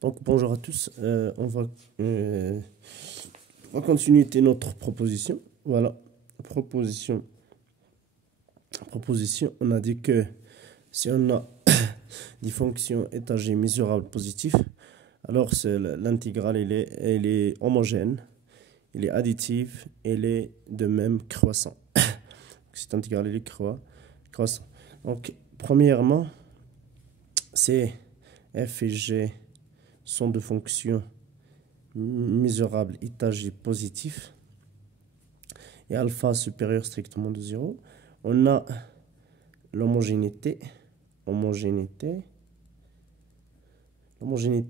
Donc bonjour à tous, on va continuer notre proposition. Voilà, proposition, on a dit que si on a des fonctions étagées mesurables positives, alors l'intégrale elle est homogène, elle est additive, elle est de même croissant. Cette intégrale elle est croissant. Donc premièrement, c'est f et g sont de fonctions mesurables étagées positifs et alpha supérieur strictement de 0. On a l'homogénéité. L'homogénéité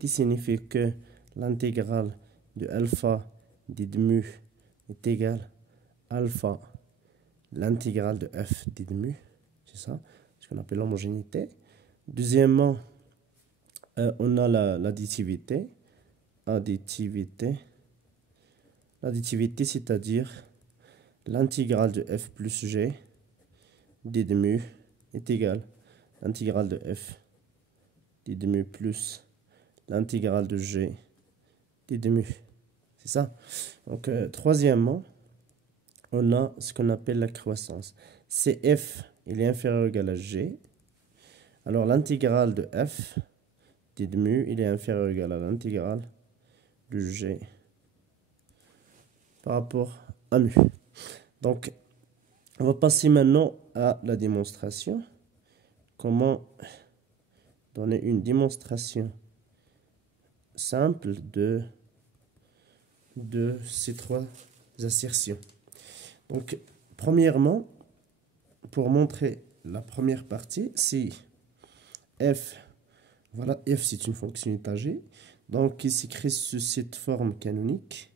signifie que l'intégrale de alpha d mu est égale à alpha l'intégrale de f d mu. C'est ça, ce qu'on appelle l'homogénéité. Deuxièmement, on a l'additivité. L'additivité, c'est-à-dire l'intégrale de f plus g d mu est égale à l'intégrale de f d mu plus l'intégrale de g d mu. C'est ça. Donc, troisièmement, on a ce qu'on appelle la croissance. C'est f, il est inférieur ou égal à g. Alors, l'intégrale de f d mu, il est inférieur ou égal à l'intégrale de g par rapport à mu. Donc, on va passer maintenant à la démonstration. Comment donner une démonstration simple de ces trois assertions. Donc, premièrement, pour montrer la première partie, si f, voilà, f c'est une fonction étagée, donc il s'écrit sous cette forme canonique,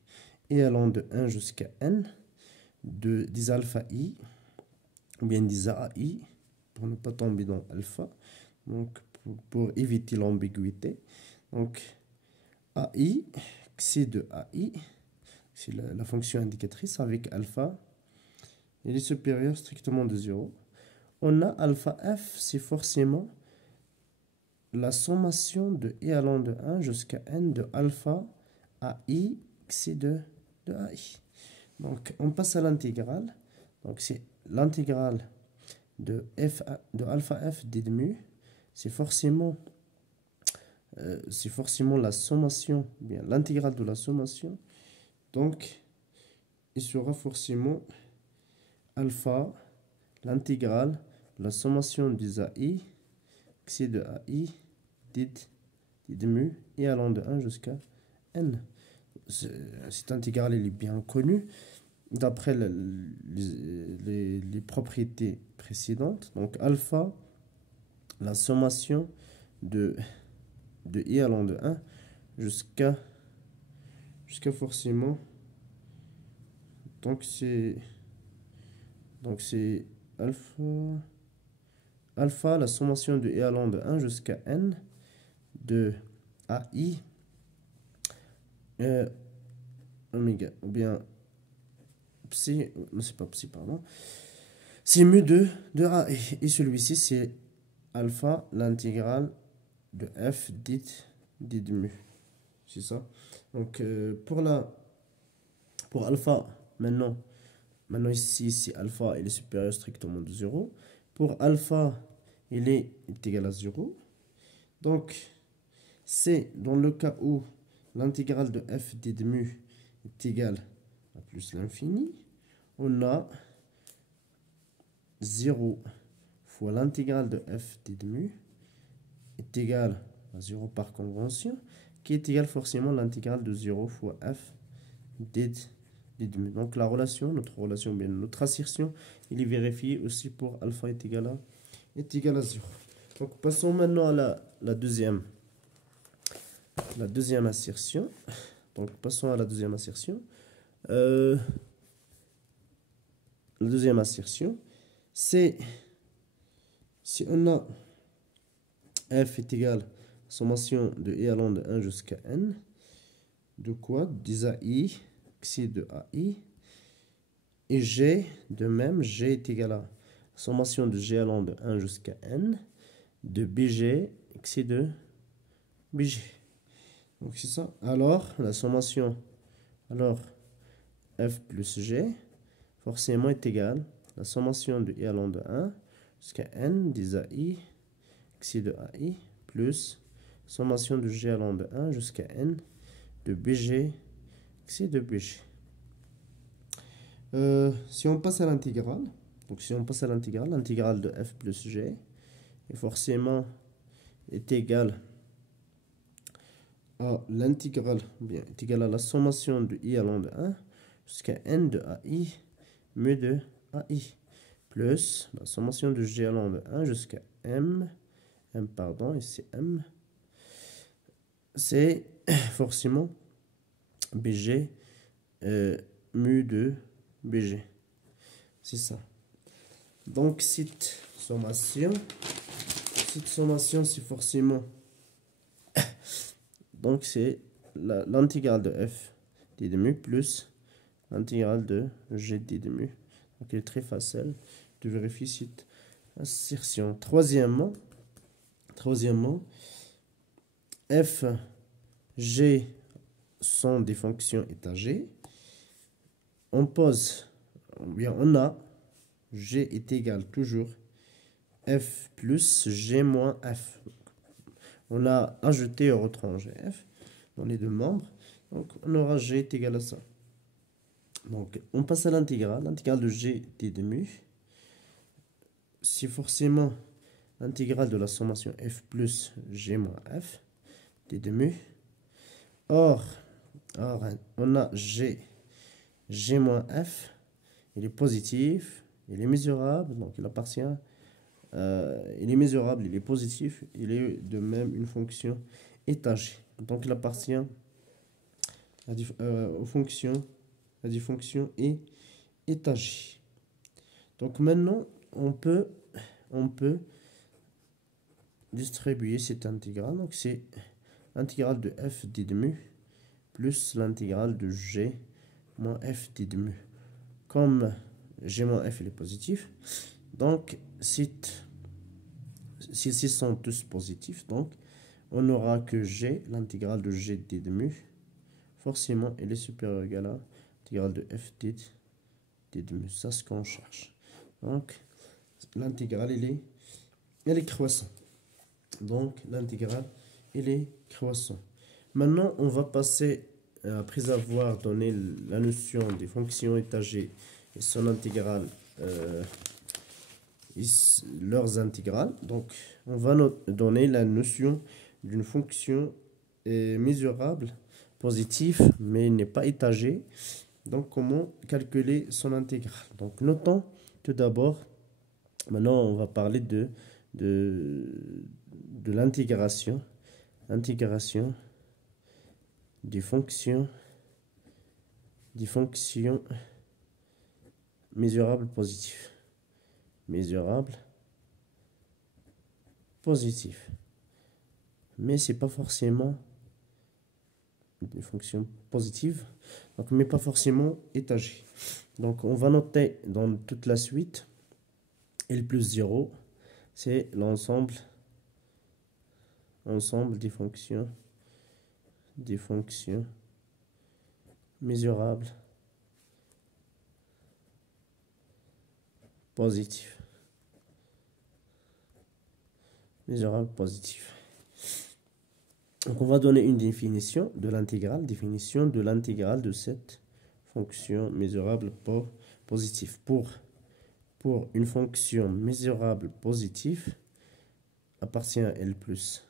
et allant de 1 jusqu'à n, des alpha i, ou bien des AI, pour ne pas tomber dans alpha, donc pour éviter l'ambiguïté. Donc, AI, c'est de AI, c'est la fonction indicatrice avec alpha, elle est supérieure strictement de 0. On a alpha f, c'est forcément la sommation de i allant de 1 jusqu'à n de alpha AI, c'est de AI. Donc, on passe à l'intégrale. Donc, c'est l'intégrale de alpha f d mu, c'est forcément la sommation, bien l'intégrale de la sommation. Donc, il sera forcément alpha, l'intégrale, la sommation des AI, c'est de AI, d mu, et allant de 1 jusqu'à n. Cette intégrale elle est bien connue d'après les propriétés précédentes. Donc, alpha, la sommation de i allant de 1 jusqu'à forcément, donc c'est alpha la sommation de i allant de 1 jusqu'à n de AI oméga, ou bien psi, c'est pas psi, pardon, c'est mu de AI, et celui-ci c'est alpha l'intégrale de f d mu. C'est ça. Donc, pour alpha, maintenant ici, c'est alpha, il est supérieur strictement de 0. Pour alpha, il est égal à 0. Donc, c'est dans le cas où l'intégrale de f d mu est égale à plus l'infini, on a 0 fois l'intégrale de f d mu est égale à 0 par convention, qui est égal forcément à l'intégrale de 0 fois f d mu. Donc la relation, notre assertion, il est vérifié aussi pour alpha est égal à 0. Donc passons maintenant à la deuxième assertion. Donc passons à la deuxième assertion. La deuxième assertion, c'est si on a f est égal à sommation de i allant de 1 jusqu'à n, de quoi? Des AI, xi de AI, et g, de même, g est égal à sommation de g allant de 1 jusqu'à n, de bg, xi de bg. Donc c'est ça. Alors, la sommation, alors f plus g, forcément est égale la sommation de i allant de 1 jusqu'à n des AI, xi de AI, plus sommation de g allant de 1 jusqu'à n de bg, xi de bg. Si on passe à l'intégrale, donc si on passe à l'intégrale, l'intégrale de f plus g est forcément est égale à l'intégrale, bien, est égale à la sommation de i allant de 1 jusqu'à n de AI, mu de AI, plus la sommation de g allant de 1 jusqu'à ici m, c'est forcément bg mu de bg. C'est ça. Donc cette sommation c'est forcément donc c'est l'intégrale de f d de mu plus l'intégrale de g d de mu. Donc il est très facile de vérifier cette assertion. Troisièmement, f, g sont des fonctions étagées. On pose, bien on a g est égal toujours f plus g moins f. On a ajouté et retrangé f dans les deux membres. Donc on aura g est égal à ça. Donc on passe à l'intégrale. L'intégrale de g d de mu, c'est forcément l'intégrale de la sommation f plus g moins f d de mu. Or on a g moins f, il est positif, il est mesurable, donc il appartient, il est mesurable, il est positif, il est de même une fonction étagée. Donc il appartient aux fonctions, à des fonctions étagées. Donc maintenant on peut distribuer cette intégrale. Donc c'est l'intégrale de f d de mu plus l'intégrale de g moins f d de mu. Comme g moins f il est positif, donc si sont tous positifs, donc on n'aura que g, l'intégrale de g d de mu, forcément elle est supérieure ou égale à l'intégrale de f d de mu. Ça c'est ce qu'on cherche. Donc l'intégrale elle est croissante. Donc l'intégrale elle est croissante. Maintenant on va passer, après avoir donné la notion des fonctions étagées et son intégrale, leurs intégrales, donc on va donner la notion d'une fonction mesurable positive mais n'est pas étagée. Donc comment calculer son intégrale? Donc notons tout d'abord, maintenant on va parler de l'intégration des fonctions mesurables positives. Mais c'est pas forcément une fonction positive, donc mais pas forcément étagée. Donc on va noter dans toute la suite L plus 0, c'est l'ensemble des fonctions mesurables positives. Donc on va donner une définition de l'intégrale, de cette fonction mesurable positive. Pour une fonction mesurable positive appartient à L plus